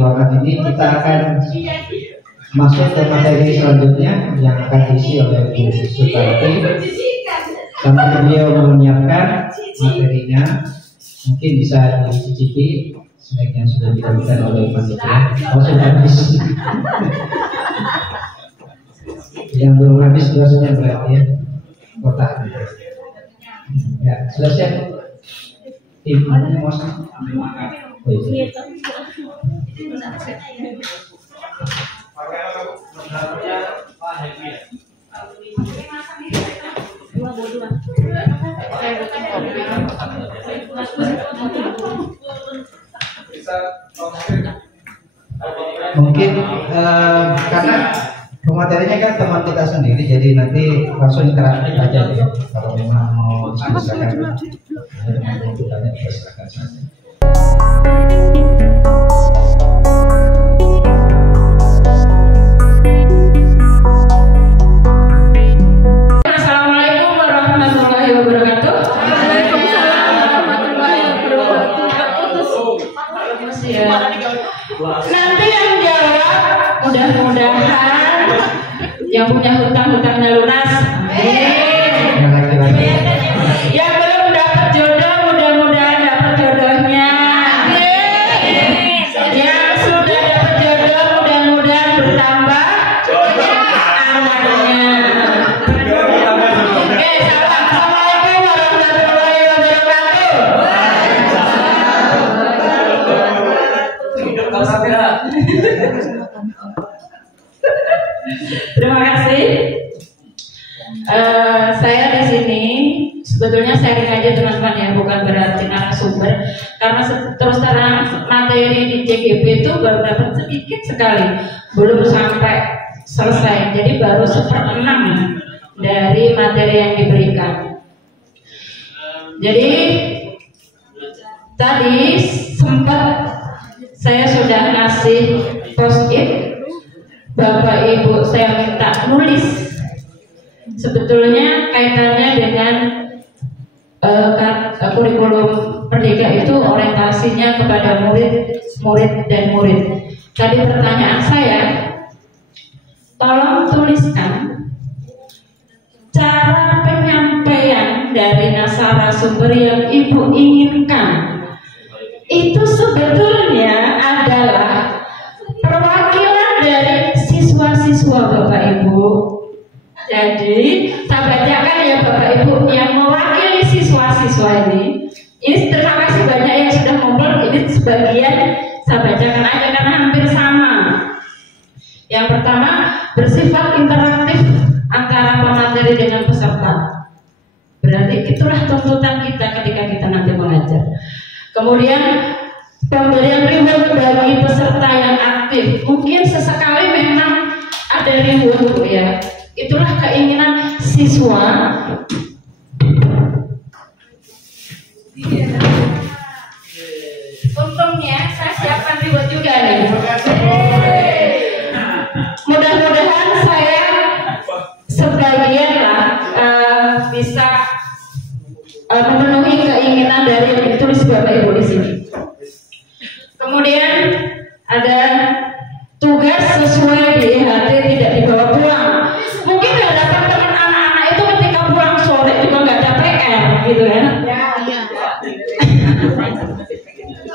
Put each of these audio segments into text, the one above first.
ruangan ini kita akan masuk ke materi selanjutnya yang akan diisi oleh Bu Suparti. Sambil beliau menyiapkan materinya, mungkin bisa dicicipi snack yang sudah diberikan oleh panitia. Oh, sudah habis. Yang belum habis dosanya berarti ya, kotak. Ya, sudah siap. Tim ini mau oh, iya. Mungkin karena materinya kan teman kita sendiri, jadi nanti langsung interaktif aja ya. Kalau memang mau diskusikan dengan kita silakan saja. Assalamualaikum warahmatullahi wabarakatuh. Waalaikumsalam warahmatullahi wabarakatuh. Nanti yang jawab mudah-mudahan yang punya hutang-hutangnya lunas. Yang belum dapat jodoh mudah-mudahan dapat jodohnya. Yang sudah dapat jodoh mudah-mudahan bertambah anaknya. Oke, assalamualaikum warahmatullahi wabarakatuh. Terima kasih. Saya di sini sebetulnya sharing aja teman-teman ya, bukan berarti narasumber. Karena terus terang materi di JGP itu baru dapat sedikit sekali, belum sampai selesai. Jadi baru 1/6 dari materi yang diberikan. Jadi tadi sempat saya sudah ngasih post-it. Bapak Ibu saya minta nulis sebetulnya kaitannya dengan kurikulum Merdeka itu orientasinya kepada murid dan murid. Tadi pertanyaan saya, tolong tuliskan cara penyampaian dari narasumber yang Ibu inginkan. Itu sebetulnya adalah perwakilan dari siswa-siswa Bapak Ibu. Jadi saya bacakan ya Bapak Ibu yang mewakili siswa-siswa ini. Ini terima kasih banyak yang sudah ngumpul. Ini sebagian saya bacakan aja karena hampir sama. Yang pertama, bersifat interaktif antara pemateri dengan peserta. Berarti itulah tuntutan kita ketika kita nanti mengajar. Kemudian pemberian reward bagi peserta yang aktif. Mungkin sesekali memang ada reward ya. Itulah keinginan siswa. Untungnya saya siapkan reward juga nih. Mudah-mudahan saya sebagian lah bisa memenuhi keinginan dari yang ditulis Bapak Ibu di sini. Kemudian ada tugas sesuai di IHT tidak dibawa pulang. Mungkin nggak dapat teman anak-anak itu ketika pulang sore juga nggak ada PR gitu ya.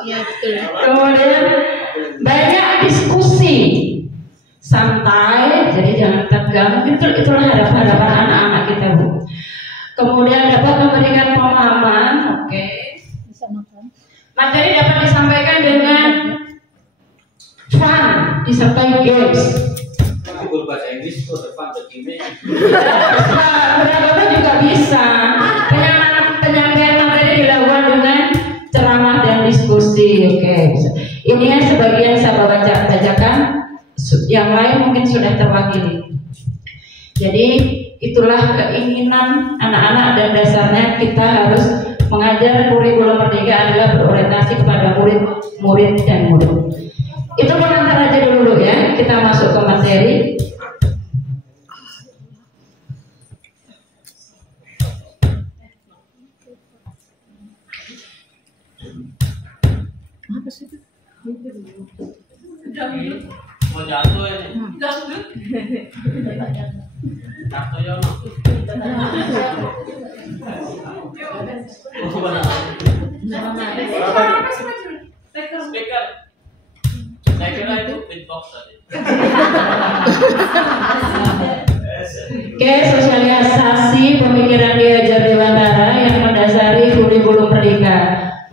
Iya betul. Kemudian banyak diskusi santai, jadi jangan tegang. Itulah harapan anak-anak kita Bu. Kemudian dapat memberikan pemahaman, oke. Materi dapat disampaikan dengan fun, disertai games. Bahasa Inggris itu fun begini. Berapa juga bisa. Penyampaian materi dilakukan dengan ceramah dan diskusi, oke. Ini ya sebagian saya bacakan, yang lain mungkin sudah terwakili. Jadi itulah keinginan anak-anak dan dasarnya kita harus mengajar kurikulum Merdeka adalah berorientasi kepada murid dan murid. Itu pengantar aja dulu ya, kita masuk ke materi. Apa sih itu? Mau jatuh ini. Jatuh ya no. Speaker. Saya kira itu beatbox tadi. Oke, sosialisasi pemikiran Ki Hajar Dewantara yang mendasari kurikulum merdeka.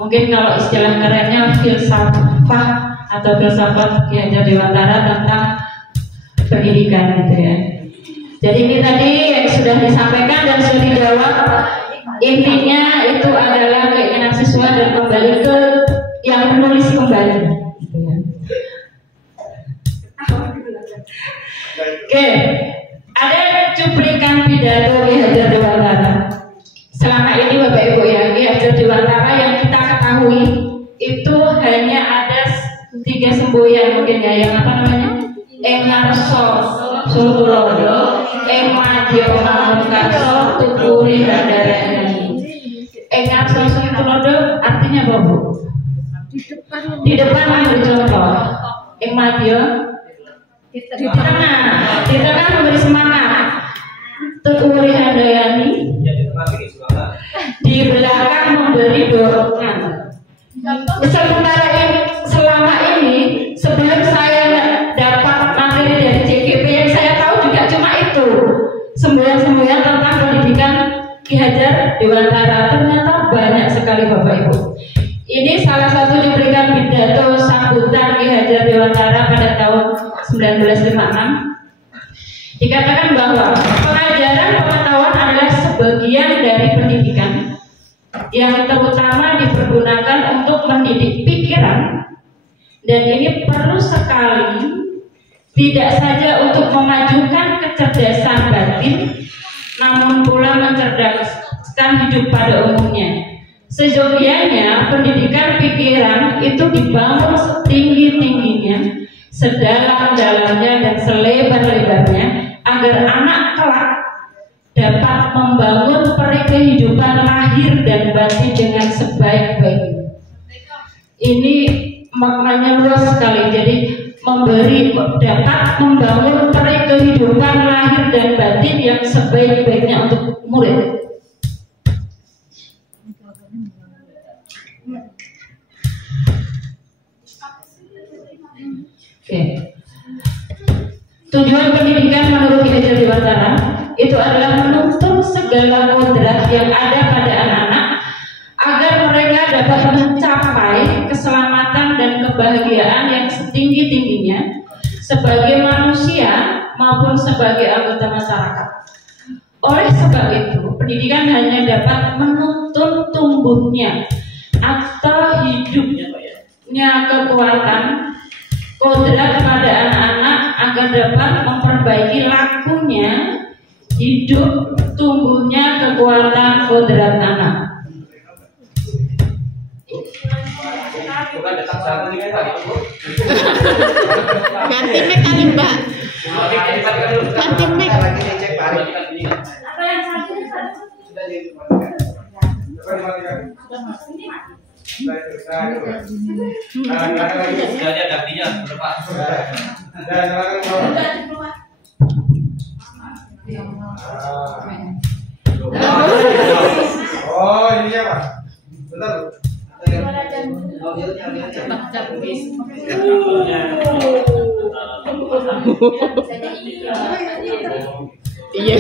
Mungkin kalau istilah kerennya filsafat atau filsafat Ki Hajar Dewantara tentang pendidikan gitu ya. Jadi ini tadi yang sudah disampaikan dan sudah dijawab, intinya itu adalah keinginan siswa dan kembali ke yang menulis kembali gitu ya. Oke, ada cuplikan pidato Ki Hajar Dewantara. Selama ini Bapak Ibu ya, Ki Hajar Dewantara yang kita ketahui itu hanya ada 3 semboyan mungkin ya, yang apa namanya? Engarso, Sululodo, Emadyo Mamukarso, Tuturi Handarani. Engarso Sululodo artinya apa Bu? Di depan memberi contoh. Emadyo di tengah memberi semangat. Tuturi Handayani di belakang memberi dorongan. Sementara ini, selama ini sebelum saya dapat materi dari JKP yang saya tahu juga cuma itu, semboyan-semboyan tentang pendidikan Ki Hajar Dewantara. Ternyata banyak sekali Bapak Ibu. Ini salah satu cuplikan pidato sambutan Ki Hajar Dewantara pada tahun 1956. Dikatakan bahwa pelajaran pengetahuan adalah sebagian dari pendidikan yang terutama dipergunakan untuk mendidik pikiran, dan ini perlu sekali tidak saja untuk memajukan kecerdasan batin, namun pula mencerdaskan hidup pada umumnya. Seyogianya pendidikan pikiran itu dibangun setinggi-tingginya, sedalam-dalamnya dan selebar-lebarnya, agar anak kelak dapat membangun peri kehidupan lahir dan batin dengan sebaik-baiknya. Ini maknanya luas sekali. Jadi dapat membangun peri kehidupan lahir dan batin yang sebaik-baiknya untuk murid. Oke. Tujuan pendidikan menurut Ki Hajar Dewantara itu adalah menuntun segala kodrat yang ada pada anak-anak agar mereka dapat mencapai keselamatan dan kebahagiaan yang setinggi-tingginya sebagai manusia maupun sebagai anggota masyarakat. Oleh sebab itu, pendidikan hanya dapat menuntun tumbuhnya atau hidupnya kekuatan kodrat pada anak-anak agar dapat memperbaiki lakunya hidup, tumbuhnya kekuatan kodrat anak. Ganti mic kali Mbak. Ganti mic. Sudah ada gantinya, Pak. Oh, ini ya Pak. Bentar. Iya.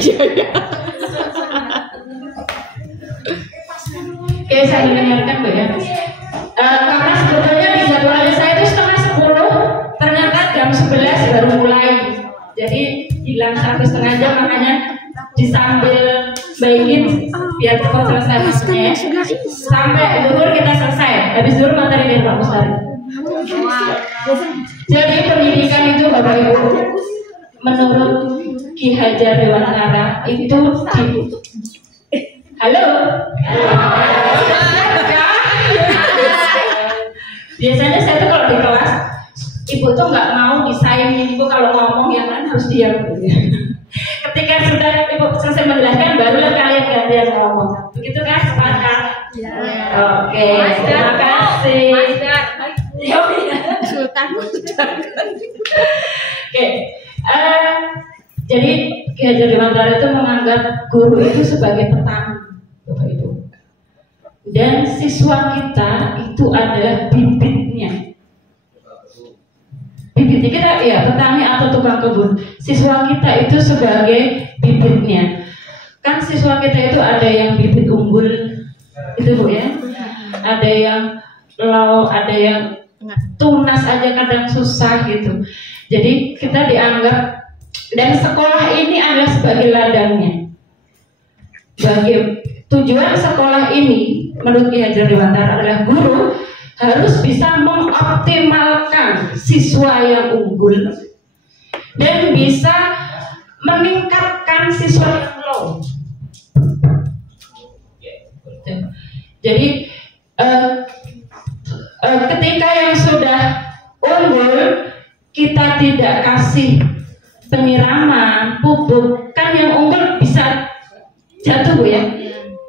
Oke, saya mendengarkan Mbak ya. Karena sebetulnya di jadwalnya saya itu 9:30, ternyata jam 11 baru mulai. Jadi hilang 1,5 jam, makanya disambil baikin biar cepat selesai maksudnya. Sampai zuhur kita selesai. Habis zuhur materi dari Pak Mustari. Jadi pendidikan itu Bapak Ibu menurut Ki Hajar Dewantara itu halo. Biasanya saya tuh kalau di kelas, ibu tuh nggak mau disaingin, ibu kalau ngomong yang lain harus diam. Ketika sudah ibu selesai menjelaskan, barulah kalian gantian ngomong. Begitu kan? Sepakat? Ya. Oke. Terima kasih. Oke, jadi Ki Hajar Dewantara itu menganggap guru itu sebagai petani, Bapak Ibu. Dan siswa kita itu adalah bibitnya. Bibitnya kita ya petani atau tukang kebun. Siswa kita itu sebagai bibitnya. Kan siswa kita itu ada yang bibit unggul, itu Bu ya. Ada yang low, ada yang tunas aja kadang susah gitu. Jadi kita dianggap, dan sekolah ini adalah sebagai ladangnya. Bagi tujuan sekolah ini menurut Ki Hajar Dewantara adalah guru harus bisa mengoptimalkan siswa yang unggul dan bisa meningkatkan siswa yang low. Jadi ketika yang sudah unggul kita tidak kasih penyiraman, pupuk, kan yang unggul bisa jatuh Bu ya,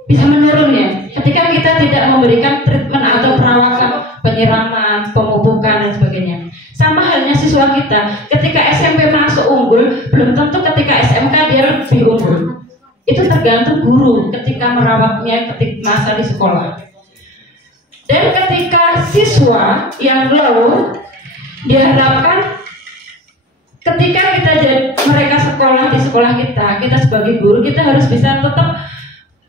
bisa menurun ya. Ketika kita tidak memberikan treatment atau perawatan, penyiraman, pemupukan dan sebagainya. Sama halnya siswa kita, ketika SMP masuk unggul, belum tentu ketika SMK dia lebih unggul. Itu tergantung guru ketika merawatnya ketika masa di sekolah. Dan ketika siswa yang low, diharapkan ketika mereka sekolah di sekolah kita sebagai guru, kita harus bisa tetap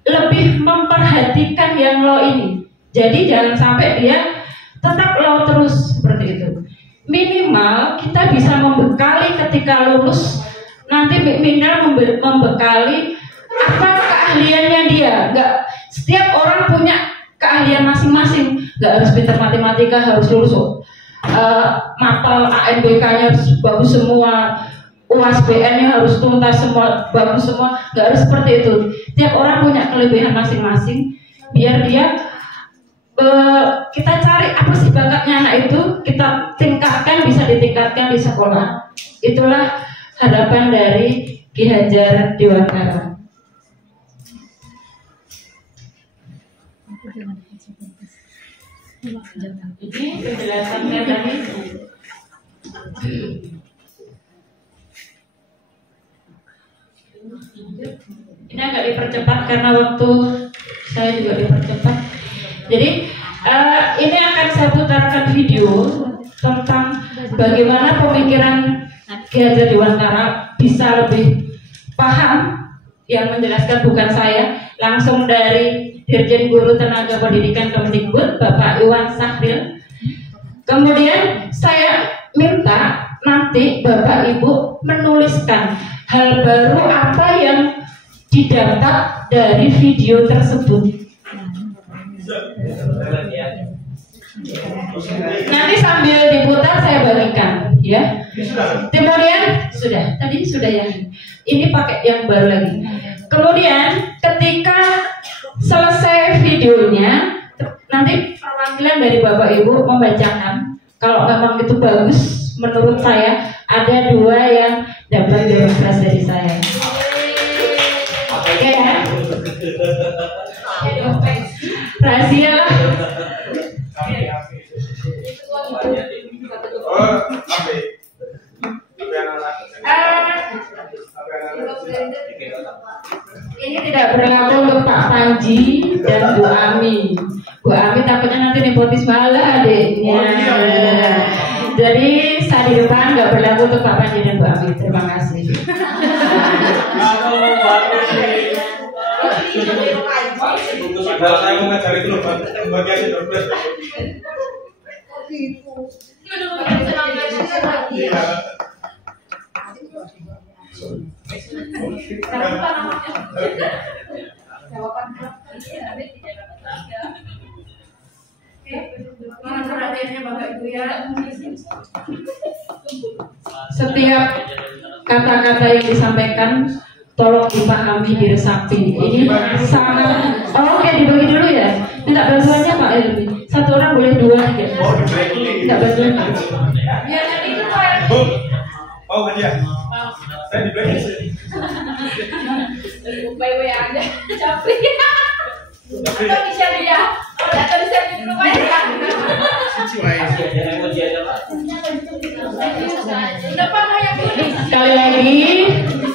lebih memperhatikan yang low ini. Jadi jangan sampai dia tetap low terus seperti itu. Minimal kita bisa membekali ketika lulus, nanti minimal membekali apa keahliannya dia. Enggak, setiap orang punya keahlian masing-masing. Enggak harus pintar matematika, harus lulus mapel ANBK-nya harus bagus semua, UASBN-nya harus tuntas semua, bagus semua. Enggak harus seperti itu. Tiap orang punya kelebihan masing-masing. Biar dia kita cari apa sih bakatnya anak itu, kita tingkatkan, bisa ditingkatkan di sekolah. Itulah harapan dari Ki Hajar Dewantara. Ini penjelasannya tadi. Ini agak dipercepat karena waktu saya juga dipercepat. Jadi ini akan saya putarkan video tentang bagaimana pemikiran Ki Hajar Dewantara bisa lebih paham. Yang menjelaskan bukan saya, langsung dari Dirjen Guru Tenaga Pendidikan Kemendikbud, Bapak Iwan Sahril. Kemudian saya minta nanti Bapak Ibu menuliskan hal baru apa yang didapat dari video tersebut. Nanti sambil diputar saya bagikan, ya. Kemudian tadi sudah yang ini pakai yang baru lagi. Kemudian ketika selesai videonya, nanti perwakilan dari Bapak Ibu membacakan. Kalau memang itu bagus, menurut saya ada 2 yang dapat demonstrasi dari saya. Oke ya? Rahasia lah. Ini tidak berlaku untuk Pak Panji dan Bu Ami. Bu Ami takutnya nanti nepotisme lah adiknya. Jadi saya di depan nggak berlaku untuk Pak Panji dan Bu Ami. Terima kasih. Saya mau ngajari dulu bagian itu. Setiap kata-kata yang disampaikan tolong dipahami, diresapi. Ini sangat. Oke, dibagi dulu ya. Minta bantuannya Pak Elmi. 1 orang boleh 2 ya. Minta bantuan. Ya tadi itu Pak. Oh ya. Saya di belakang. By aja capek. Atau bisa dia. Atau bisa di rumah ya. Sekali lagi,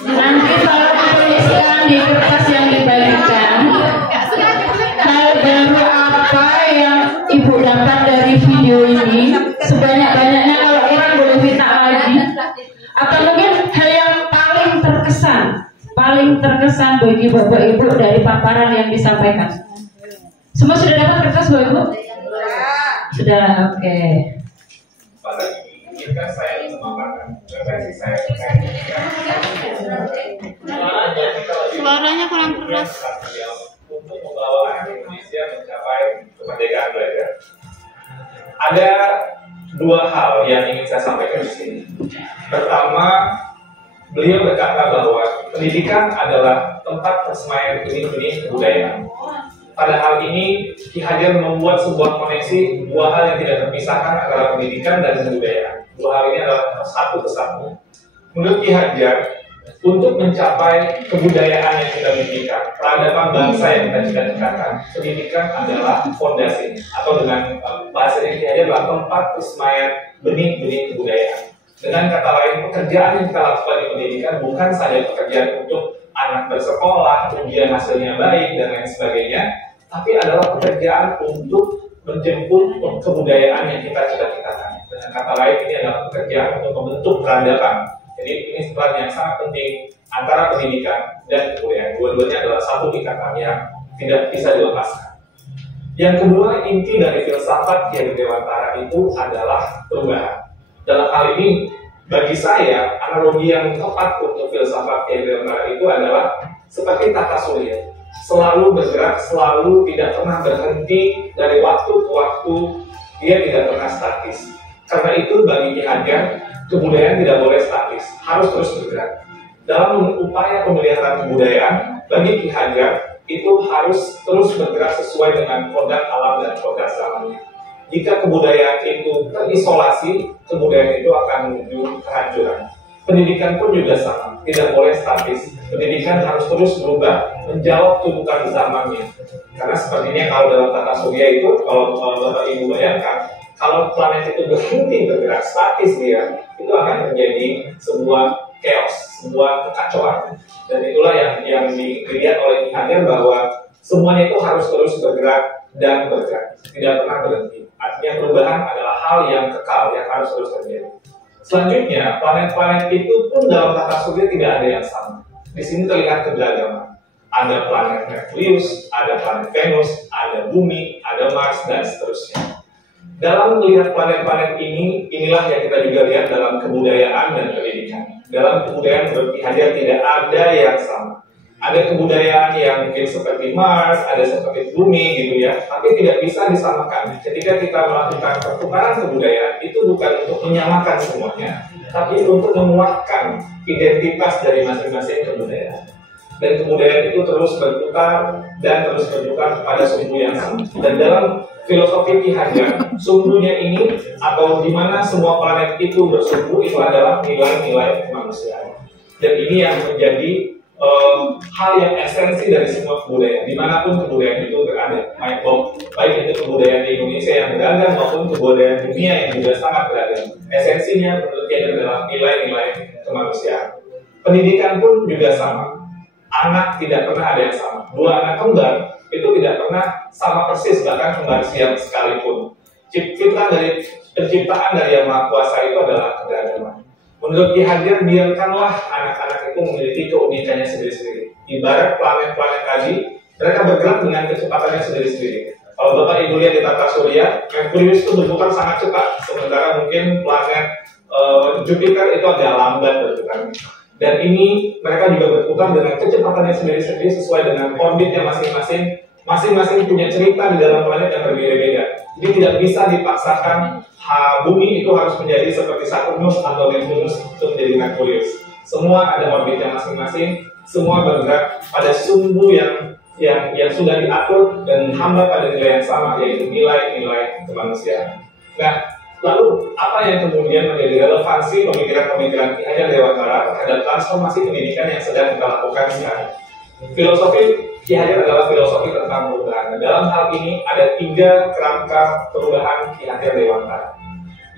nanti tolong tuliskan di kertas yang dibagikan hal baru apa yang Ibu dapat dari video ini, sebanyak-banyaknya kalau orang boleh minta lagi, atau mungkin hal yang paling terkesan bagi Bapak Ibu dari paparan yang disampaikan. Semua sudah dapat kertas Bapak Ibu? Sudah, oke. Pada izinkan saya memaparkan referensi saya Suaranya kurang keras. untuk membawa anak Indonesia mencapai kemerdekaan belajar. Ada dua hal yang ingin saya sampaikan di sini. Pertama, beliau berkata bahwa pendidikan adalah tempat persemaian benih-benih kebudayaan. Pada hal ini, Ki Hajar membuat sebuah koneksi dua hal yang tidak terpisahkan antara pendidikan dan kebudayaan. Dua hal ini adalah satu kesatuan. Menurut Ki Hajar, untuk mencapai kebudayaan yang kita milikikan, peradaban bangsa yang kita cita-citakan, pendidikan adalah fondasi, atau dengan bahasa Ki Hajar adalah tempat persemaian benih-benih kebudayaan. Dengan kata lain, pekerjaan yang kita lakukan di pendidikan bukan saja pekerjaan untuk anak bersekolah, ujian hasilnya baik, dan lain sebagainya, tapi adalah pekerjaan untuk menjemput kebudayaan yang kita cita-citakan. Dengan kata lain, ini adalah pekerjaan untuk membentuk peradaban. Jadi ini peran yang sangat penting antara pendidikan dan kebudayaan. Dua-duanya adalah satu ikatan yang tidak bisa dilepaskan. Yang kedua, inti dari filsafat Ki Dewantara itu adalah perubahan. Dalam hal ini, bagi saya, analogi yang tepat untuk filsafat Ki Dewantara itu adalah seperti tata surya. Selalu bergerak, selalu tidak pernah berhenti dari waktu ke waktu, dia tidak pernah statis. Karena itu bagi Ki Hajar, kebudayaan tidak boleh statis, harus terus bergerak. Dalam upaya pemeliharaan kebudayaan, bagi Ki Hajar, itu harus terus bergerak sesuai dengan kodrat alam dan kodrat zamannya. Jika kebudayaan itu terisolasi, kebudayaan itu akan menuju kehancuran. Pendidikan pun juga sama, tidak boleh statis. Pendidikan harus terus berubah, menjawab tuntutan zamannya. Karena sepertinya kalau dalam tata surya itu, kalau Bapak Ibu bayangkan, kalau planet itu berhenti bergerak statis dia, itu akan terjadi sebuah chaos, sebuah kekacauan. Dan itulah yang dilihat oleh Ki Hajar bahwa semuanya itu harus terus bergerak dan bergerak, tidak pernah berhenti. Artinya perubahan adalah hal yang kekal, yang harus terus terjadi. Selanjutnya, planet-planet itu pun dalam tata surya tidak ada yang sama. Di sini terlihat keberagaman. Ada planet Merkurius, ada planet Venus, ada Bumi, ada Mars, dan seterusnya. Dalam melihat planet-planet ini, inilah yang kita juga lihat dalam kebudayaan dan pendidikan. Dalam kebudayaan berarti Hajar tidak ada yang sama. Ada kebudayaan yang mungkin seperti Mars, ada seperti Bumi gitu ya, tapi tidak bisa disamakan. Ketika kita melakukan pertukaran kebudayaan, itu bukan untuk menyamakan semuanya, tapi untuk menguatkan identitas dari masing-masing kebudayaan. Dan kebudayaan itu terus berputar dan terus berputar pada sumbu yang sama. Dan dalam filosofi Ki Hajar, sumbunya ini atau di mana semua planet itu bersumbu itu adalah nilai-nilai kemanusiaan. Dan ini yang menjadi hal yang esensi dari semua kebudayaan, dimanapun kebudayaan itu berada, baik itu kebudayaan di Indonesia yang beragam maupun kebudayaan dunia yang juga sangat beragam. Esensinya menurut dia adalah nilai-nilai kemanusiaan. Pendidikan pun juga sama. Anak tidak pernah ada yang sama. Dua anak kembar itu tidak pernah sama persis, bahkan kembar siam sekalipun. Fitrah dari penciptaan dari Yang Maha Kuasa itu adalah keberagaman. Menurut Ki Hajar, biarkanlah anak-anak itu memiliki keunikannya sendiri-sendiri. Ibarat planet-planet tadi, mereka bergerak dengan kecepatannya sendiri-sendiri. Kalau Bapak Ibu lihat di tata surya, Merkurius itu berputar sangat cepat, sementara mungkin planet Jupiter itu agak lambat berputarnya. Dan ini mereka juga berputar dengan kecepatannya sendiri-sendiri sesuai dengan orbitnya masing-masing. Masing-masing punya cerita di dalam planet yang berbeda-beda. Jadi tidak bisa dipaksakan Bumi itu harus menjadi seperti Saturnus atau Neptunus untuk menjadi Merkurius. Semua ada orbitnya masing-masing, semua bergerak pada sumbu yang sudah diatur dan hamba pada nilai yang sama, yaitu nilai-nilai kemanusiaan. Nah, lalu apa yang kemudian menjadi relevansi pemikiran-pemikiran Ki Hajar Dewantara terhadap transformasi pendidikan yang sedang kita lakukan sekarang? Filosofi Ki Hajar adalah filosofi tentang perubahan. Dalam hal ini ada 3 kerangka perubahan Ki Hajar Dewantara.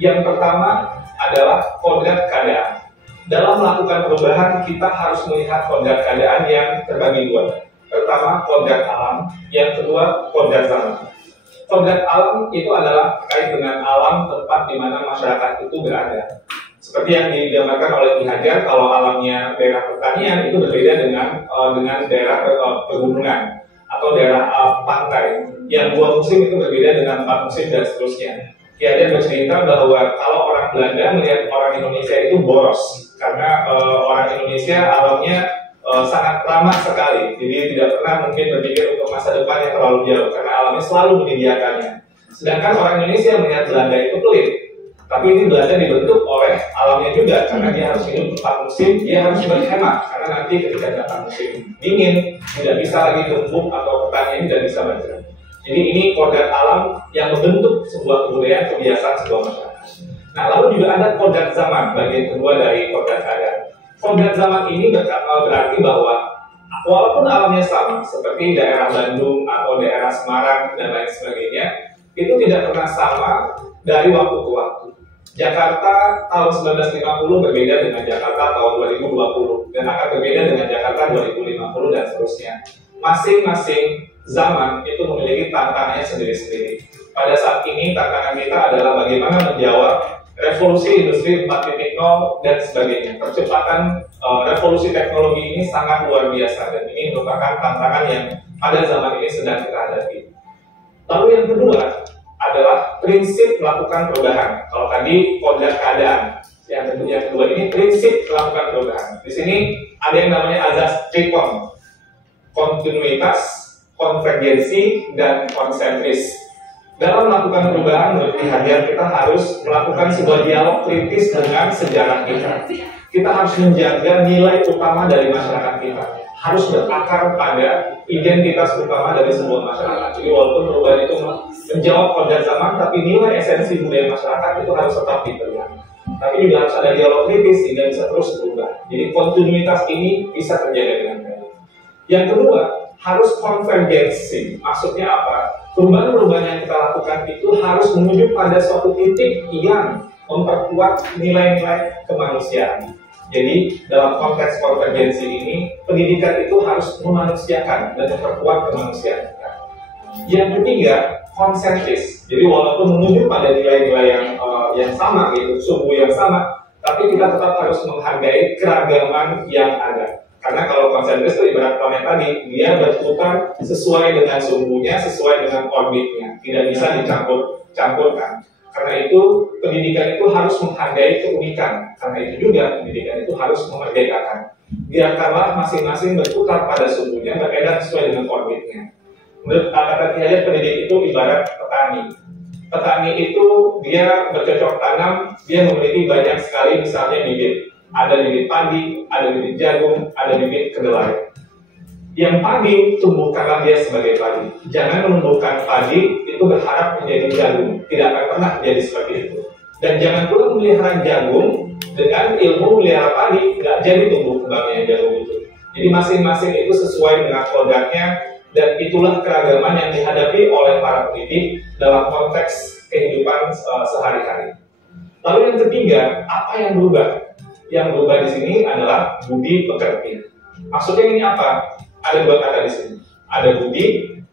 Yang pertama adalah kodrat keadaan. Dalam melakukan perubahan, kita harus melihat kodrat keadaan yang terbagi dua. Pertama, kodrat alam. Yang kedua, kodrat zaman. Kodrat alam itu adalah terkait dengan alam tempat di mana masyarakat itu berada. Seperti yang digambarkan oleh Ki Hajar, kalau alamnya daerah pertanian itu berbeda dengan daerah pegunungan atau daerah pantai. Yang 2 musim itu berbeda dengan 4 musim dan seterusnya. Ki Hajar bercerita bahwa kalau orang Belanda melihat orang Indonesia itu boros, karena orang Indonesia alamnya sangat ramah sekali, jadi tidak pernah mungkin berpikir untuk masa depan yang terlalu jauh, karena alamnya selalu menyediakannya. Sedangkan orang Indonesia melihat Belanda itu pelit, tapi ini Belanda dibentuk oleh alamnya juga, karena dia harus hidup 4 musim, dia harus berhemat, karena nanti ketika datang musim dingin, tidak bisa lagi tumbuh atau pertanian tidak bisa bergerak. Jadi ini kodrat alam yang membentuk sebuah kebudayaan, kebiasaan sebuah masyarakat. Nah, lalu juga ada kodrat zaman, bagian kedua dari kodrat keadaan. Kodrat zaman ini berarti bahwa walaupun alamnya sama, seperti daerah Bandung atau daerah Semarang dan lain sebagainya, itu tidak pernah sama dari waktu ke waktu. Jakarta tahun 1950 berbeda dengan Jakarta tahun 2020, dan akan berbeda dengan Jakarta 2050 dan seterusnya. Masing-masing zaman itu memiliki tantangannya sendiri-sendiri. Pada saat ini tantangan kita adalah bagaimana menjawab revolusi industri 4.0 dan sebagainya. Percepatan revolusi teknologi ini sangat luar biasa, dan ini merupakan tantangan yang pada zaman ini sedang kita hadapi. Lalu yang kedua adalah prinsip melakukan perubahan. Kalau tadi kodrat keadaan, yang kedua ini prinsip melakukan perubahan. Di sini ada yang namanya azas trikon, kontinuitas, konvergensi, dan konsentris. Dalam melakukan perubahan, menurut Ki Hajar, kita harus melakukan sebuah dialog kritis dengan sejarah kita. Kita harus menjaga nilai utama dari masyarakat kita, harus berakar pada identitas utama dari sebuah masyarakat. Jadi walaupun perubahan itu menjawab kodrat zaman, tapi nilai esensi budaya masyarakat itu harus tetap dipegang. Tapi juga harus ada dialog kritis sehingga bisa terus berubah. Jadi kontinuitas ini bisa terjaga dengan baik. Yang kedua, harus konvergensi. Maksudnya apa? Perubahan-perubahan yang kita lakukan itu harus menuju pada suatu titik yang memperkuat nilai-nilai kemanusiaan. Jadi dalam konteks konvergensi ini, pendidikan itu harus memanusiakan dan memperkuat kemanusiaan kita. Yang ketiga, konsentris. Jadi walaupun menuju pada nilai-nilai yang sama, gitu, suhu yang sama, tapi kita tetap harus menghargai keragaman yang ada. Karena kalau konsentris itu ibarat planet tadi, dia berputar sesuai dengan suhunya, sesuai dengan orbitnya, tidak bisa dicampur-campurkan. Karena itu pendidikan itu harus menghargai keunikan. Karena itu juga pendidikan itu harus memerdekakan. Biarkanlah masing-masing berputar pada suhunya, beredar sesuai dengan orbitnya. Menurut kata Ki Hajar, pendidik itu ibarat petani. Petani itu dia bercocok tanam, dia memiliki banyak sekali misalnya bibit. Ada bibit padi, ada bibit jagung, ada bibit kedelai. Yang padi, tumbuhkanlah dia sebagai padi. Jangan menumbuhkan padi itu berharap menjadi jagung. Tidak akan pernah menjadi seperti itu. Dan jangan pula memelihara jagung dengan ilmu memelihara padi, tidak jadi tumbuh kembangnya jagung itu. Jadi masing-masing itu sesuai dengan kodratnya, dan itulah keragaman yang dihadapi oleh para pendidik dalam konteks kehidupan sehari-hari. Lalu yang ketiga, apa yang berubah? Yang berubah di sini adalah budi pekerti. Maksudnya ini apa? Ada dua kata di sini. Ada budi,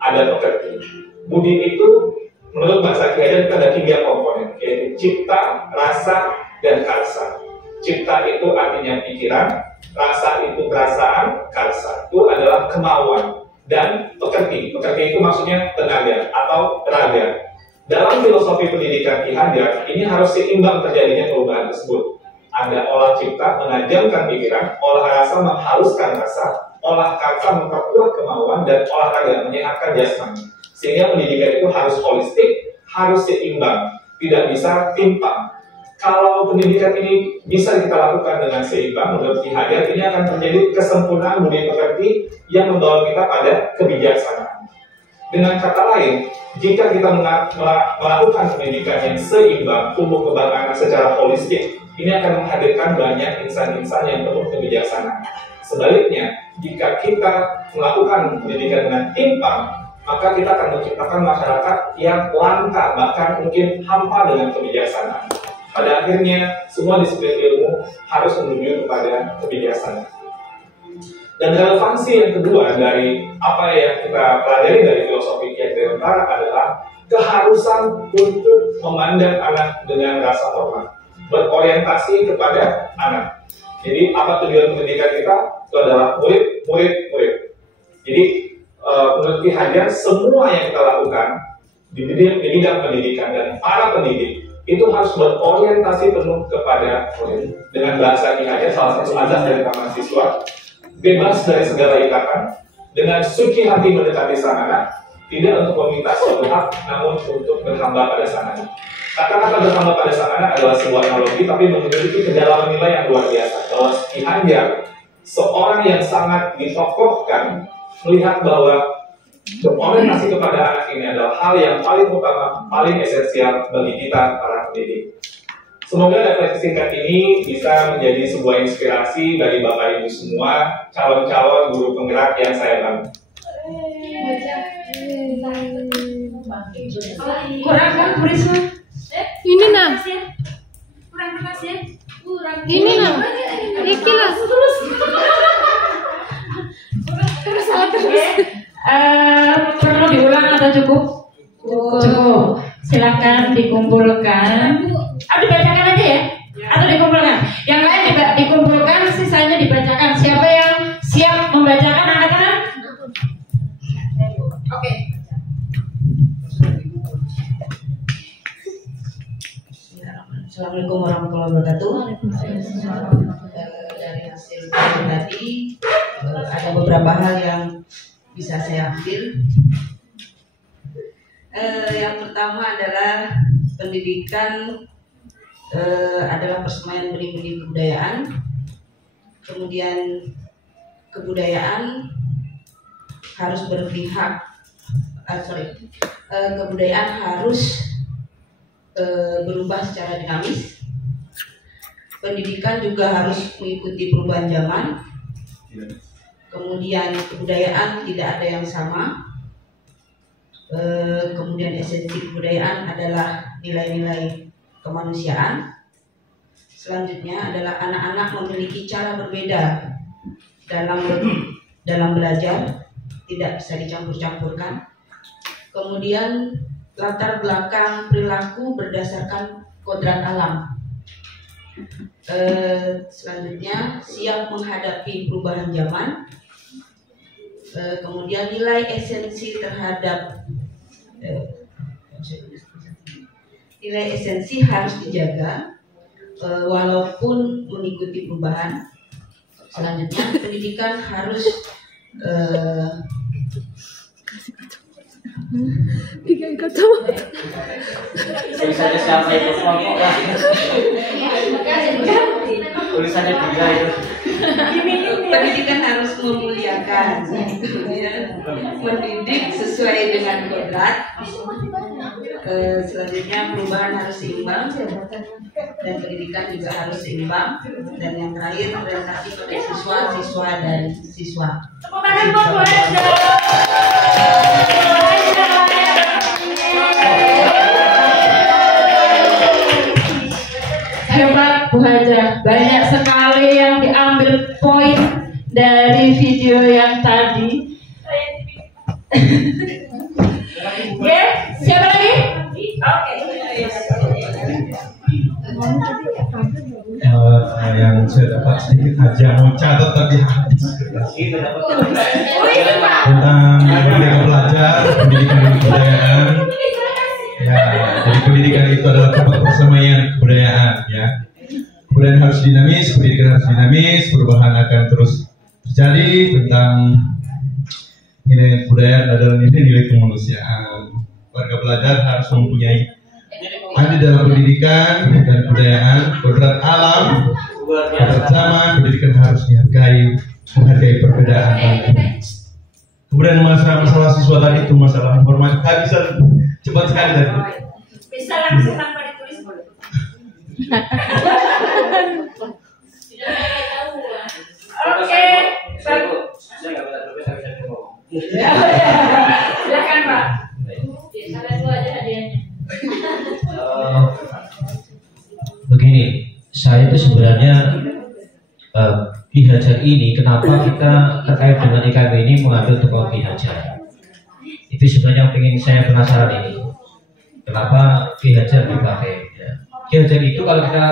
ada pekerti. Budi itu menurut bahasa Ki Hajar ada 3 komponen, yaitu cipta, rasa, dan karsa. Cipta itu artinya pikiran, rasa itu perasaan, karsa itu adalah kemauan, dan pekerti. Pekerti itu maksudnya tenaga atau raga. Dalam filosofi pendidikan Ki Hajar, ini harus seimbang terjadinya perubahan tersebut. Ada olah cipta menajamkan pikiran, olah rasa menghaluskan rasa, olah karsa memperkuat kemauan, dan olahraga menyehatkan jasmani. Sehingga pendidikan itu harus holistik, harus seimbang, tidak bisa timpang. Kalau pendidikan ini bisa kita lakukan dengan seimbang, menurut Ki Hajar, ini akan terjadi kesempurnaan budi pekerti yang membawa kita pada kebijaksanaan. Dengan kata lain, jika kita melakukan pendidikan yang seimbang, tumbuh kembang anak secara holistik, ini akan menghadirkan banyak insan-insan yang penuh kebijaksanaan. Sebaliknya, jika kita melakukan pendidikan dengan timpang, maka kita akan menciptakan masyarakat yang langka, bahkan mungkin hampa dengan kebijaksanaan. Pada akhirnya, semua disiplin ilmu harus menuju kepada kebijaksanaan. Dan relevansi yang kedua dari apa yang kita pelajari dari filosofi Kiai Dirgantara adalah keharusan untuk memandang anak dengan rasa hormat, berorientasi kepada anak. Jadi apa tujuan pendidikan kita? Itu adalah murid. Jadi menurut Ki Hajar, semua yang kita lakukan di bidang pendidikan dan para pendidik itu harus berorientasi penuh kepada murid. Dengan bahasa Ki Hajar, salah satu azas dari Taman Siswa, bebas dari segala ikatan, dengan suci hati mendekati sang anak, tidak untuk meminta suatu hak, namun untuk berhamba pada sang anak. Kata-kata berhamba pada sang anak adalah sebuah analogi, tapi memiliki kedalaman nilai yang luar biasa. Bahwa Ki Hajar, seorang yang sangat ditokohkan, melihat bahwa berorientasi kepada anak ini adalah hal yang paling utama, paling esensial bagi kita para pendidik. Semoga refleksi singkat ini bisa menjadi sebuah inspirasi bagi Bapak Ibu semua, calon-calon guru penggerak yang saya bangga. Kurang kan, Bu Risma? Ini nah. Kurang keras ya? Kurang. Ini nah. Iki lah. Perlu diulang atau cukup? Cukup. Silakan dikumpulkan. Dibacakan aja ya? Atau dikumpulkan? Yang lain dikumpulkan, sisanya dibacakan. Siapa yang siap membacakan, angkat tangan? Oke. Assalamualaikum warahmatullahi wabarakatuh. Dari hasil tadi ada beberapa hal yang bisa saya ambil. Yang pertama adalah pendidikan adalah persemaian benih-benih kebudayaan. Kemudian kebudayaan harus berpihak. Kebudayaan harus berubah secara dinamis. Pendidikan juga harus mengikuti perubahan zaman. Kemudian kebudayaan tidak ada yang sama. Kemudian esensi kebudayaan adalah nilai-nilai kemanusiaan. Selanjutnya adalah anak-anak memiliki cara berbeda dalam belajar, tidak bisa dicampur-campurkan. Kemudian latar belakang perilaku berdasarkan kodrat alam. Selanjutnya siap menghadapi perubahan zaman. Kemudian nilai esensi terhadap nilai esensi harus dijaga walaupun mengikuti perubahan. Selanjutnya pendidikan harus Tulisannya siapa itu? Tulisannya tiga itu. Pendidikan harus memuliakan, mendidik sesuai dengan kodrat. Selanjutnya perubahan harus seimbang dan pendidikan juga harus seimbang. Dan yang terakhir orientasi pada siswa dan siswa. Tepuk tangan buat Bu Hajar. Hebat Bu Hajar, banyak sekali yang diambil poin dari video yang tadi. Oke, siapa lagi? Oke. Yang saya dapat sedikit aja mau catat tapi habis tentang merdeka belajar, pendidikan dan kebudayaan. Ya, jadi pendidikan itu adalah tempat persemaian kebudayaan. Ya, kebudayaan harus dinamis, pendidikan harus dinamis, perubahan akan terus terjadi. Tentang nilai kebudayaan adalah nilai kemanusiaan. Warga belajar harus mempunyai ada dalam pendidikan dan kebudayaan, kodrat alam, kodrat zaman. Pendidikan harus dihargai, menghargai perbedaan. Kemudian masalah siswa tadi itu masalah informasi. Bisa cepat sekali tadi. Bisa langsung tanpa ditulis boleh. Oke, silakan Pak. Ada dua aja hadiahnya. begini, saya itu sebenarnya Ki Hajar ini, kenapa kita terkait dengan IKB ini mengambil tokoh Ki Hajar? Itu sebenarnya yang ingin saya penasaran ini. Kenapa Ki Hajar dipakai? Ya. Ki Hajar itu kalau kita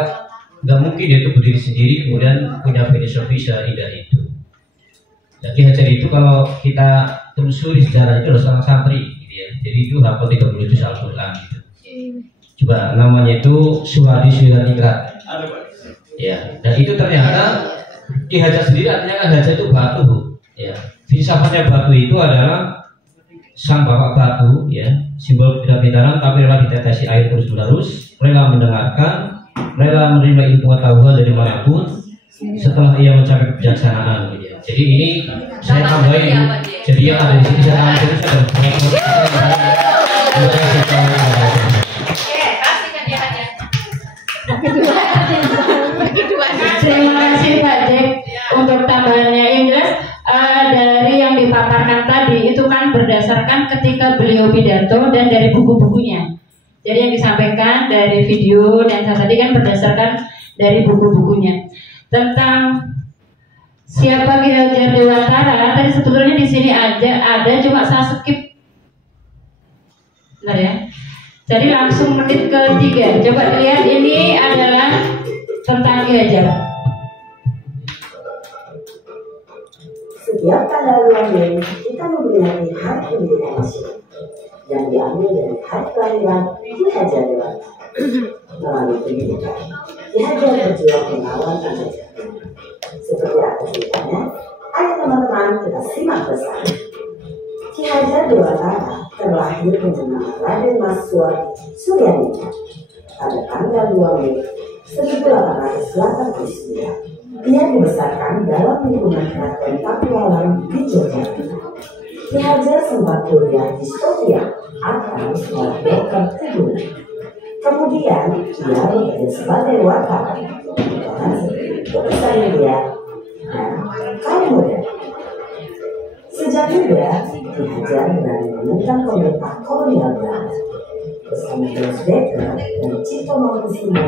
nggak mungkin dia itu berdiri sendiri kemudian punya filosofi seindah itu. Ya, Ki Hajar itu kalau kita telusuri sejarah itu adalah seorang santri, gitu ya. Jadi itu hafal 30 juz Al-Quran gitu. Coba namanya itu Suwadi Suyaningrat. Ya, dan itu ternyata Ki Hajar sendiri artinya kan Hajar itu batu. Ya, filsafatnya batu itu adalah sang bapak batu, ya, simbol ketidakpintaran tapi rela ditetesi air terus menerus, rela mendengarkan, rela menerima ilmu pengetahuan dari manapun setelah ia mencapai kebijaksanaan, gitu ya. Jadi ini saya tambahin, jadi yang ada di sini saya tambahin itu Terima kasih Pak Jack untuk tambahannya. Yang jelas dari yang dipaparkan tadi itu kan berdasarkan ketika beliau pidato dan dari buku-bukunya. Jadi yang disampaikan dari video dan tadi kan berdasarkan dari buku-bukunya. Tentang siapa Ki Hajar Dewantara tadi sebetulnya di sini ada cuma saya skip. Benar ya? Jadi langsung menit ketiga. Coba lihat, ini adalah tentang Ki Hajar. Setiap tanggal 2 Mei kita memperingati Hari Pendidikan Nasional yang diambil dari hari kelahiran Ki Hajar Dewantara. Melalui pendidikan, Ki Hajar berjuang melawan penjajah. Seperti apa ceritanya? Ayo teman-teman kita simak bersama. Ki Hajar Dewantara terlahir dengan Raden Mas Suryaningrat pada tanggal 2 Mei 1889. Ia dibesarkan dalam lingkungan keraton Pakualam di Yogyakarta. Ki Hajar sempat kuliah di Sofia atau sekolah dokter kebunan. Kemudian ia bekerja sebagai wartawan, perusahaan media, dan kaum muda. Sejak muda, Ki Hajar berani menentang pemerintah kolonial Belanda. Bersama Jos Becker dan Cito Mangunkusumo,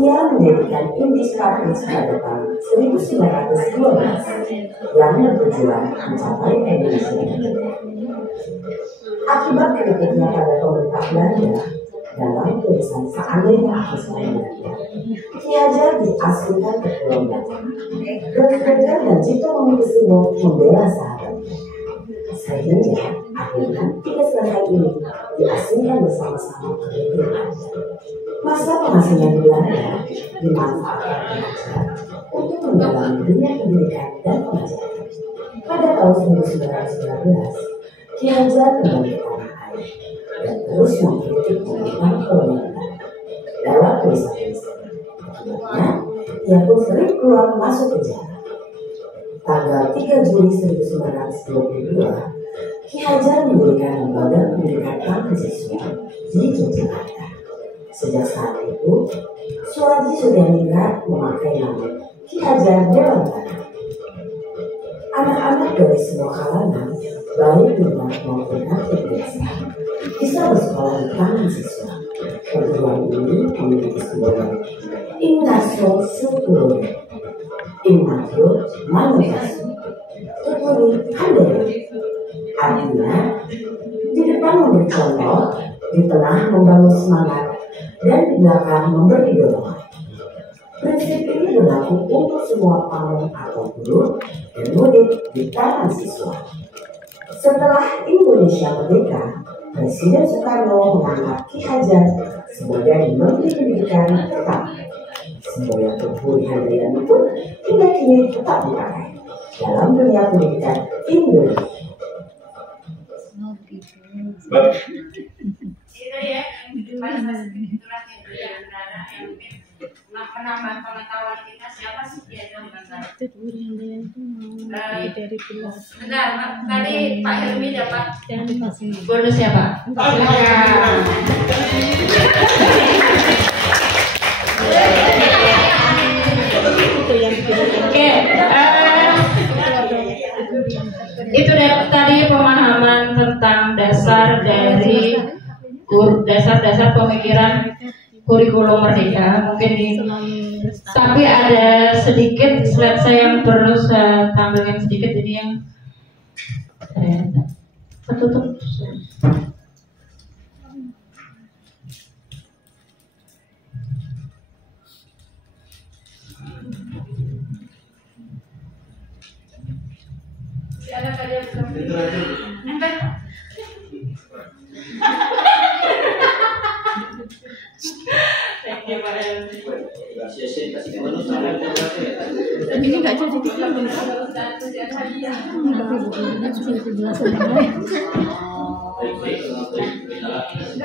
ia mendirikan Indispartis pada tahun 1912 yang bertujuan mencapai Indonesia. Akibat kritiknya pada pemerintah Belanda dalam tulisan Seandainya Aku Sayang Belanda, Ki Hajar diasingkan ke Pulau Batu. Jos Becker dan Cito Mangunkusumo membela sahabatnya. Sehingga akhirnya 3 selesai ini diasingkan bersama-sama ke Belanda. Masa pengasingan Belanda dimanfaatkan Ki Hajar untuk mendalami dunia pendidikan dan pengajaran. Pada tahun 1919, Ki Hajar kembali ke tanah air dan terus mengkritik pemerintah kolonial Belanda. Dalam tulisan-tulisannya, akibatnya ia pun sering keluar masuk penjara. Tanggal 3 Juli 1922, Ki Hajar mendirikan lembaga pendidikan mahasiswa di Yogyakarta. Sejak saat itu, Suwadi Suyaningrat memakai nama Ki Hajar Dewantara. Anak-anak dari semua kalangan, baik minat maupun atlet biasa, bisa bersekolah di tangan siswa. Perguruan ini memiliki slogan Innaso Sepuluh, Immatrul Manifesto, Tuturi Handere. Artinya, di depan memberi contoh, di tengah membangun semangat, dan di belakang memberi dorongan. Prinsip ini berlaku untuk semua pamong atau guru dan murid di tangan siswa. Setelah Indonesia merdeka, Presiden Soekarno mengangkat Ki Hajar sebagai Menteri Pendidikan tetap. Semboyan Tuturi Handere pun hingga kini tetap dipakai dalam dunia pendidikan Indonesia. Itu ya, menambah pengetahuan kita siapa sih dia Dewantara. Bentar, tadi Pak Helmi dapat bonus ya Pak? Silakan. Oke, itu tadi pemahaman tentang dasar dari dasar-dasar pemikiran kurikulum Merdeka mungkin di, tapi ada sedikit slide saya yang perlu saya tampilkan sedikit, jadi yang tertutup. Ini nggak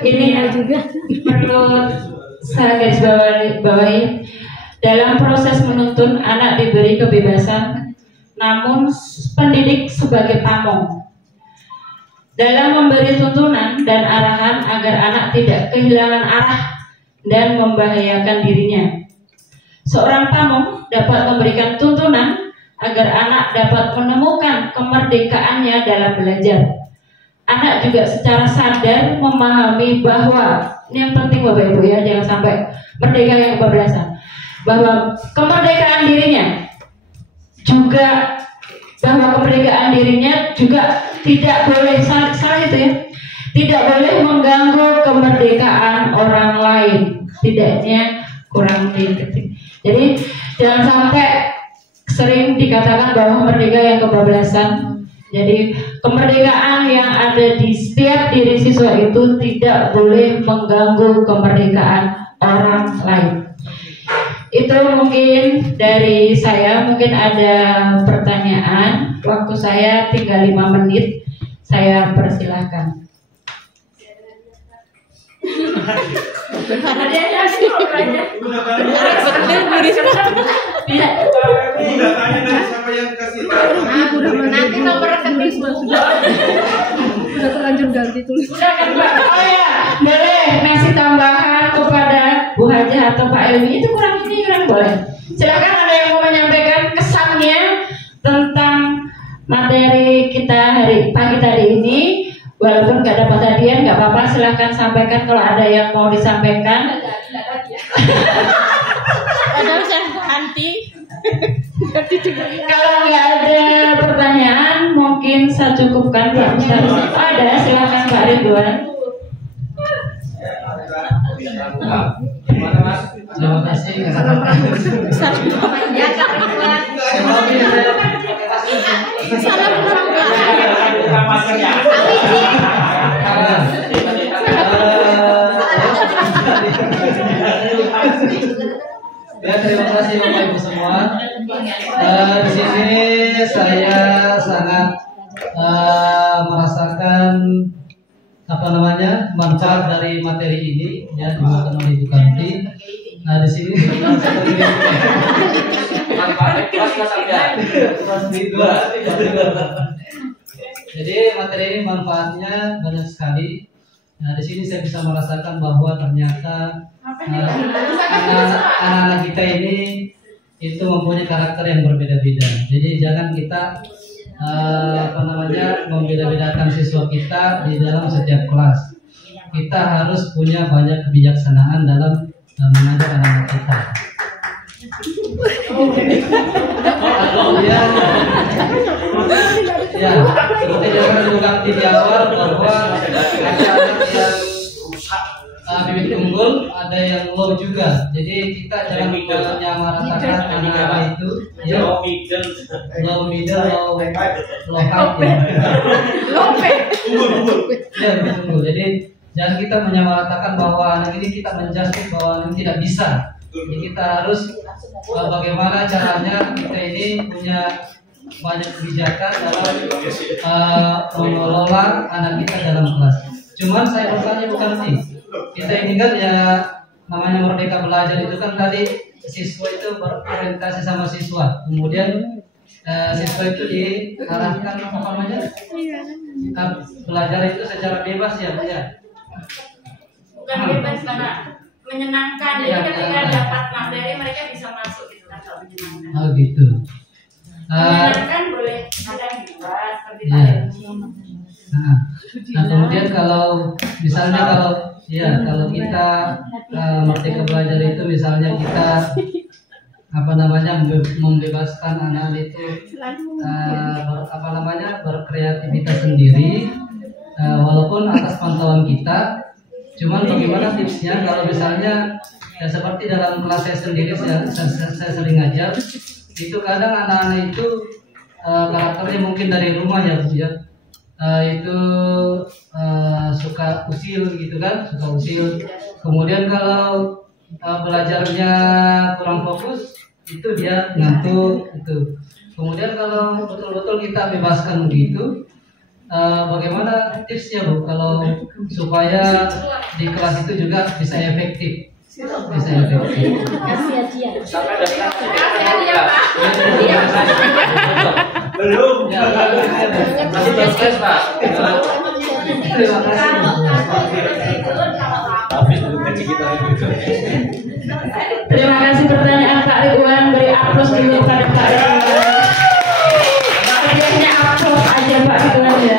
jadi ini juga perlu saya garis bawahi. Dalam proses menuntun, anak diberi kebebasan, namun pendidik sebagai pamong. Dalam memberi tuntunan dan arahan agar anak tidak kehilangan arah dan membahayakan dirinya. Seorang pamong dapat memberikan tuntunan agar anak dapat menemukan kemerdekaannya dalam belajar. Anak juga secara sadar memahami bahwa, ini yang penting Bapak Ibu ya, jangan sampai merdeka yang kebablasan, bahwa kemerdekaan dirinya juga tidak boleh salah itu ya, tidak boleh mengganggu kemerdekaan orang lain, tidaknya kurang diketik. Jadi jangan sampai sering dikatakan bahwa merdeka yang kebablasan. Jadi kemerdekaan yang ada di setiap diri siswa itu tidak boleh mengganggu kemerdekaan orang lain. Itu mungkin dari saya. Mungkin ada pertanyaan. Waktu saya tinggal 5 menit. Saya persilahkan. nanti nomor rekening sudah terlanjur ganti tulis. Sudah kan Pak? Oh ya, boleh ngasih tambahan kepada Bu Haja atau Pak Elmi, itu kurang ini kurang boleh. Silakan, ada yang mau menyampaikan kesannya tentang materi kita pagi tadi ini. Walaupun nggak dapat hadiah nggak apa-apa, silahkan sampaikan kalau ada yang mau disampaikan. Ada saya ganti. Kalau nggak ada pertanyaan, mungkin saya cukupkan Pak Ustaz. Ada, silahkan Pak Ridwan. Terima kasih. Ya, terima kasih Bapak Ibu semua. Di sini saya sangat merasakan manfaat dari materi ini ya, dibawakan oleh Ibu Kanti. Nah, di sini jadi materi ini manfaatnya banyak sekali. Nah, di sini saya bisa merasakan bahwa ternyata anak-anak kita ini itu mempunyai karakter yang berbeda-beda. Jadi jangan kita membeda-bedakan siswa kita di dalam setiap kelas. Kita harus punya banyak kebijaksanaan dalam mengajar anak-anak kita. Ya, seperti yang diungkap di awal bahwa ada bibit unggul, ada yang low juga. Jadi kita jangan menyamaratakan anak-anak itu. Ya, low middle, low high. Ya, unggul. Jadi jangan kita menyamaratakan bahwa anak ini kita menjudge bahwa anak ini tidak bisa. Jadi kita harus bagaimana caranya kita ini punya banyak kebijakan dalam mengelola anak kita dalam kelas. Cuman saya bertanya bukan sih, kita ini kan ya namanya Merdeka Belajar itu kan tadi siswa itu berorientasi sama siswa, kemudian siswa itu diarahkan belajar itu secara bebas ya Bu ya. Bukan bebas karena menyenangkan, jadi ketika dapat materi mereka bisa masuk gitu kan, kalau menyenangkan. Oh gitu. Menyenangkan boleh ada seperti Nah, kemudian kalau misalnya kalau Ya, kalau kita merdeka belajar itu misalnya kita membebaskan anak-anak itu berkreativitas sendiri, walaupun atas pantauan kita. Cuman bagaimana tipsnya kalau misalnya ya seperti dalam kelas saya sendiri saya sering ngajar, itu kadang anak-anak itu karakternya mungkin dari rumah ya Bu ya. Itu suka usil gitu kan, suka usil. Kemudian kalau belajarnya kurang fokus, itu dia ngantuk gitu. Kemudian kalau betul-betul kita bebaskan begitu, bagaimana tipsnya Bu kalau supaya di kelas itu juga bisa efektif? Kasih aja. Sampai datang. Belum. Masih proses, Pak. Terima kasih. Terima kasih pertanyaan Pak Ridwan. Beri aplaus dulu pada Pak Ridwan. Hadiahnya aplaus aja Pak Ridwan ya.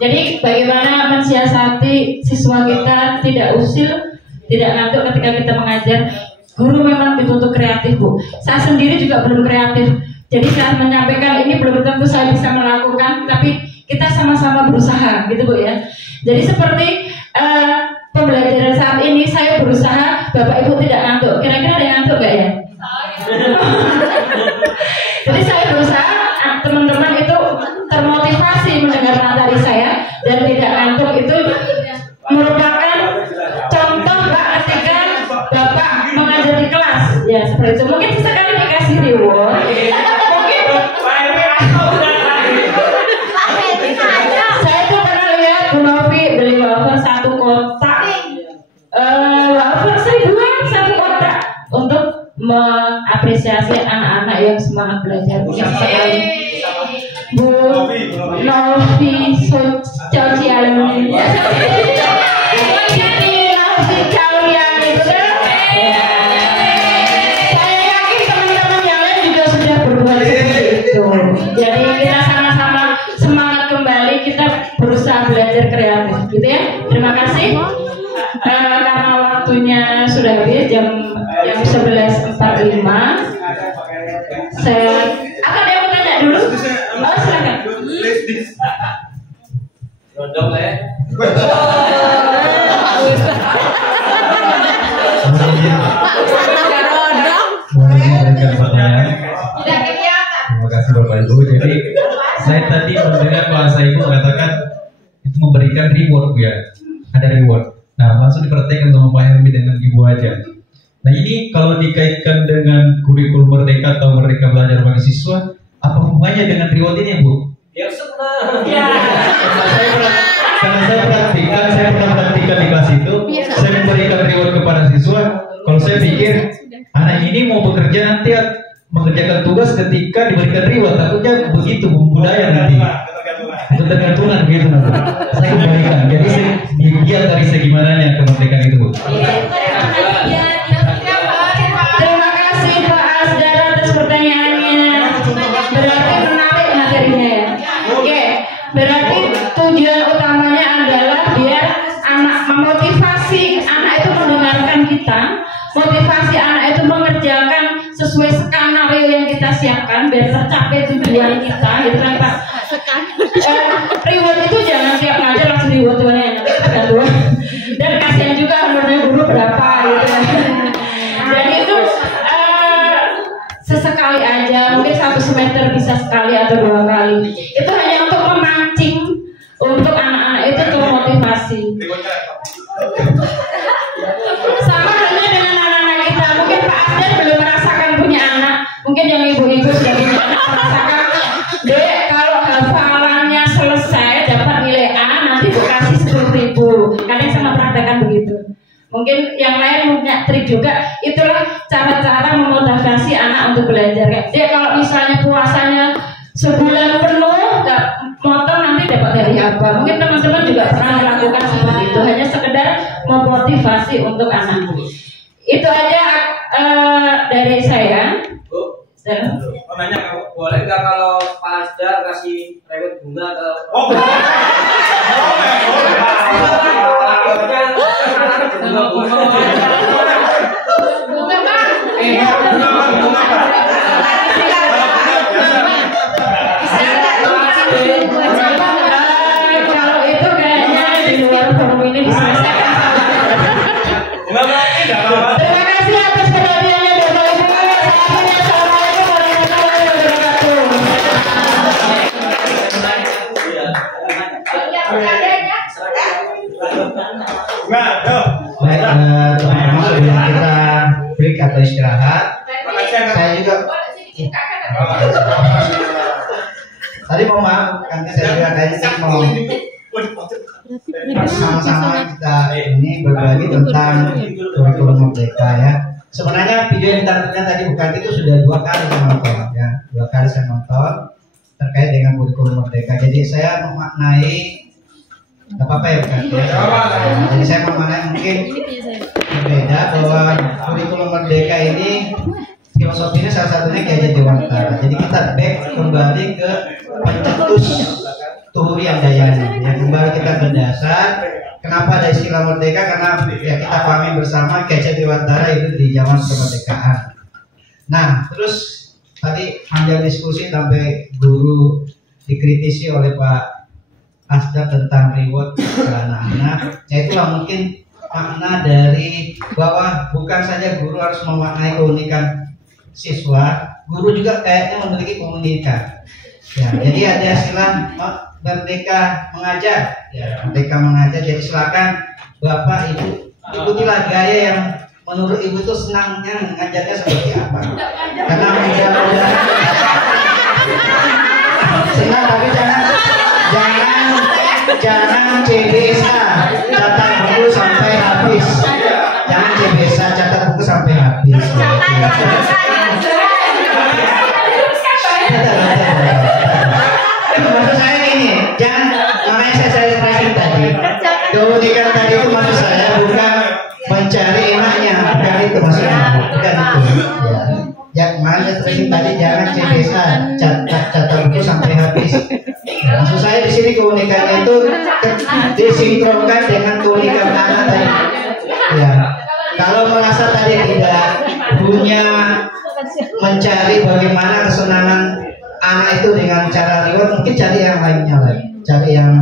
Jadi bagaimana mensiasati siswa kita tidak usil, tidak ngantuk ketika kita mengajar. Guru memang dituntut kreatif Bu. Saya sendiri juga belum kreatif. Jadi saya menyampaikan ini belum tentu saya bisa melakukan, tapi kita sama-sama berusaha gitu Bu ya. Jadi seperti pembelajaran saat ini saya berusaha, Bapak Ibu tidak ngantuk. Kira-kira ada yang ngantuk gak ya? Jadi saya berusaha teman-teman itu termotivasi mendengar materi saya dan tidak ngantuk. Itu merupakan contoh Pak ketika Bapak mengajar di kelas ya seperti itu. Mungkin sesekali dikasih reward. Saya tuh pernah lihat Bu Novi beli wafer satu kotak, wafer 1.000-an satu kotak untuk mengapresiasi anak-anak yang semangat belajar. Sekali Bu Novi Socialini. Jadi kita sama-sama semangat kembali, kita berusaha belajar kreatif gitu ya. Terima kasih. Karena waktunya sudah habis jam 11.45. Ada yang mau tanya dulu? Oh silakan. Rodong le. Terima kasih Bapak Ibu. Jadi saya tadi mendengar bahasa Ibu mengatakan itu memberikan reward Bu ya. Ada reward. Nah langsung diperhatikan sama Pak Hermi dengan Ibu aja. Nah ini kalau dikaitkan dengan kurikulum merdeka atau merdeka belajar bagi siswa, apa hubungannya dengan reward ini Bu? Ya senang. Ya. Karena saya pernah praktikan di kelas itu, saya memberikan reward kepada siswa. Kalau saya pikir anak ini mau bekerja nanti mengerjakan tugas ketika diberikan reward, takutnya begitu budaya nanti. Ketergantungan gitu nanti. Saya kembalikan. Jadi saya lihat dari segi mananya kemerdekaan itu. Terima kasih Pak Asdar atas pertanyaannya. Berarti menarik materinya ya. Oke, berarti tujuan utamanya adalah biar anak memotivasi anak itu mendengarkan kita, motivasi anak itu mengerjakan sesuai skenario yang kita siapkan biar tercapai tujuan kita, gitu kan Pak. Reward itu jangan tiap ngajar langsung reward tuannya, tergantung. Dan kasihan juga honornya guru berapa gitu kan. Dan itu sesekali aja, mungkin 1 semester bisa sekali atau 2 kali. Itu hanya untuk memancing untuk anak-anak itu termotivasi. Sama halnya dengan anak-anak kita. Mungkin Pak Asdan belum merasakan punya anak. Mungkin yang ibu-ibu sudah punya anak merasakan. Dek, kalau hafalannya selesai dapat nilai A, nanti Bu kasih 10.000. Kalian sama praktekkan begitu. Mungkin yang lain punya trik juga. Itulah cara-cara memotivasi anak untuk belajar. Dia kalau misalnya puasanya sebulan penuh nggak motong, nanti dapat dari apa? Mungkin teman-teman juga pernah melakukan seperti itu. Hanya sekedar memotivasi untuk anak. Itu aja dari saya. Bu, mau nanya, boleh nggak kalau Pak Asdar kasih reward bunga atau? Oh, boleh. Kalau itu kayaknya di luar forum ini diselesaikan. Terima kasih atas perhatiannya Bapak Ibu. Assalamualaikum warahmatullahi wabarakatuh. Baik, teman-teman, sebelum kita break atau istirahat, saya juga tadi mau maaf karena saya juga kayaknya mau sama-sama kita ini berbagi tentang kurikulum merdeka ya. Sebenarnya video yang ditampilkan tadi bukan itu sudah 2 kali saya nonton ya, 2 kali saya nonton terkait dengan kurikulum merdeka. Jadi saya memaknai, nggak apa-apa ya bukan? Jadi saya memaknai mungkin berbeda bahwa kurikulum merdeka ini filosofinya salah satunya kayak Dewantara. Jadi kita back kembali ke pencetus Tuhuri Handayani. Yang kembali kita ke dasar. Kenapa ada istilah merdeka? Karena ya kita pahami bersama Ki Dewantara itu di zaman kemerdekaan. Nah, terus tadi panjang diskusi sampai guru dikritisi oleh Pak Asda tentang reward ke anak-anak. Ya itulah mungkin makna dari bahwa bukan saja guru harus memaknai keunikan siswa, guru juga kayaknya memiliki keunikan. Ya, jadi ada istilah merdeka mengajar. Ya, merdeka mengajar. Jadi silakan Bapak Ibu ikutilah gaya yang menurut Ibu itu senangnya mengajarnya seperti apa. Karena mudah-mudahan senang, tapi jangan CBSA catat buku sampai habis. Jangan CBSA catat buku sampai habis. Maksud saya gini, jangan, makanya saya expressing tadi. Keunikan tadi itu maksud saya bukan mencari enaknya, bukan itu maksudnya, bukan itu. Ya, makanya saya expressing tadi jangan CBSA catat buku sampai habis. Maksud saya di sini keunikannya itu disinkronkan dengan keunikan anak tadi. Ya, kalau merasa tadi tidak punya mencari bagaimana kesenangan anak itu dengan cara reward, mungkin cari yang lainnya lagi, cari yang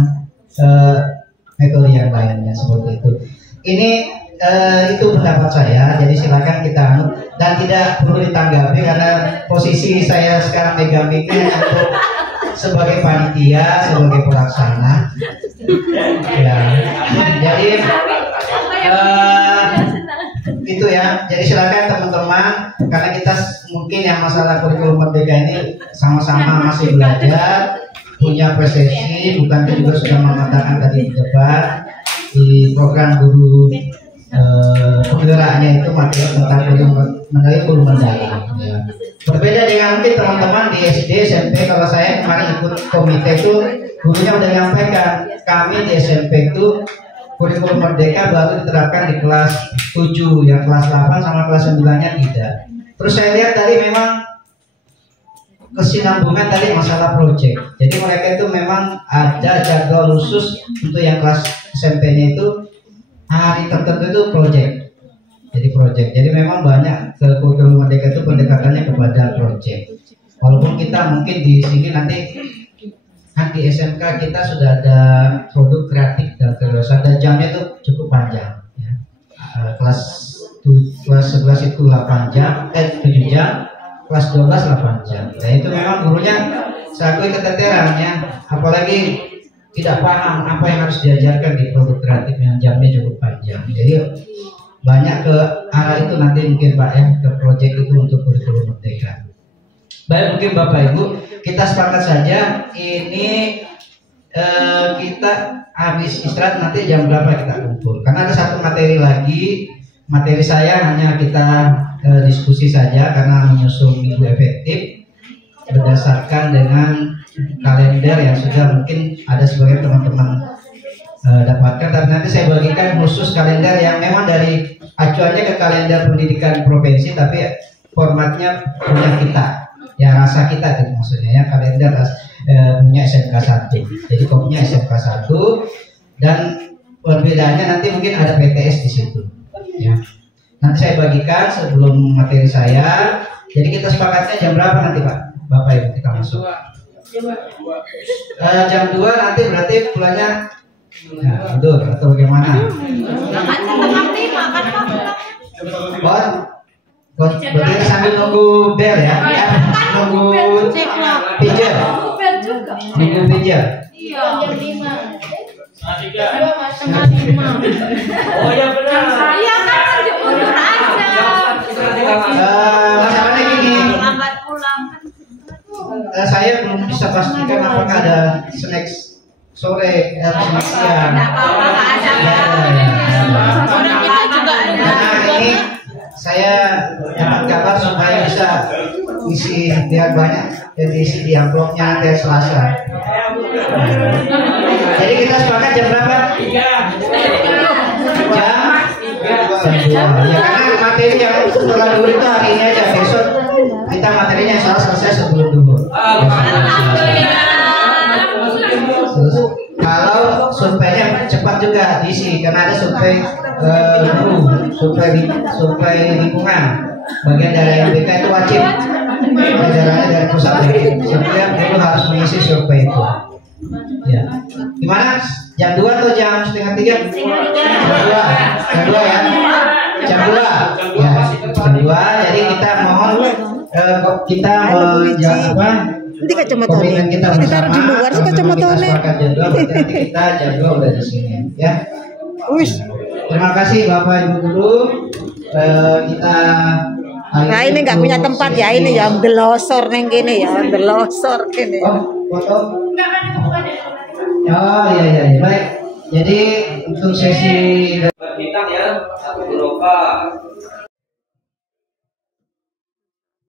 metode yang lainnya seperti itu. Ini itu pendapat saya, jadi silakan kita dan tidak perlu ditanggapi karena posisi saya sekarang megang ini untuk sebagai panitia, sebagai pelaksana. Ya, jadi itu ya. Jadi silakan teman-teman, karena kita mungkin yang masalah kurikulum merdeka ini sama-sama masih belajar, punya persepsi, bukan juga sudah mengatakan tadi di depan di program guru penggerakannya itu materi tentang kurikulum mendalam. Ya. Berbeda dengan mungkin teman-teman di SD, SMP. Kalau saya kemarin ikut komite itu, gurunya udah nyampaikan kami di SMP itu kurikulum merdeka baru diterapkan di kelas 7, yang kelas 8 sama kelas 9-nya tidak. Terus saya lihat tadi memang kesinambungan tadi masalah proyek. Jadi mereka itu memang ada jadwal khusus untuk yang kelas SMP-nya itu hari tertentu itu proyek. Jadi proyek. Jadi memang banyak ke kurikulum merdeka itu pendekatannya kepada proyek. Walaupun kita mungkin di sini nanti kan di SMK kita sudah ada produk kreatif dan kebebasan, dan jamnya itu cukup panjang. Ya. Kelas 11 itu 8 jam, 7 jam, kelas 12 8 jam. Nah itu memang gurunya saya akui keteteran ya, apalagi tidak paham apa yang harus diajarkan di produk kreatif yang jamnya cukup panjang. Jadi banyak ke arah itu nanti mungkin Pak ya, ke proyek itu untuk kurikulum merdeka. Baik, mungkin Bapak Ibu kita sepakat saja ini kita habis istirahat nanti jam berapa kita kumpul, karena ada satu materi lagi. Materi saya hanya kita diskusi saja karena menyusun minggu efektif berdasarkan dengan kalender yang sudah mungkin ada sebagian teman-teman dapatkan, tapi nanti saya bagikan khusus kalender yang memang dari acuannya ke kalender pendidikan provinsi, tapi formatnya punya kita. Ya rasa kita itu maksudnya ya, kalender punya SMK 1. Jadi kopinya SMK 1 dan perbedaannya nanti mungkin ada PTS di situ. Ya. Nanti saya bagikan sebelum materi saya. Jadi kita sepakatnya jam berapa nanti Pak? Bapak Ibu kita masuk. Jam 2 nanti berarti pulangnya tidur atau bagaimana? Berarti sambil nunggu bel ya? Nunggu pijar. Nunggu pijar. Iya, jam 5. Oh ya benar. Iya kan mundur aja. Masalahnya gini. Lambat pulang. Saya belum bisa pastikan apakah ada snack sore atau snack siang. Orang kita juga ada. Nah ini saya dapat kabar supaya bisa isi biar banyak yang diisi di amplopnya nanti Selasa. Jadi kita sepakat jam berapa? Jam 2. Ya karena materi yang setelah dulu itu hari ini aja, besok kita materinya salah selesai sebelum dulu. Terus kalau surveinya cepat juga diisi karena ada survei survei lingkungan. Bagian dari MBK itu wajib. Ajarannya dari pusat. Setiap guru harus mengisi survei itu. Ya. Gimana? Jam 2 atau jam setengah 3? Jam 2 ya. Jam 2. Ya, jam 2. Jadi kita mohon kita Nanti kacamatanya. kita taruh di luar sih kacamatanya. Nanti kita jam 2 udah di sini ya. Terima kasih Bapak Ibu guru. Kita Nah ini nggak punya tempat ya, ini ya gelosor neng gini ya, gelosor gini. Foto. Oh iya baik. Jadi untuk sesi Bintang ya, 1 Eropa.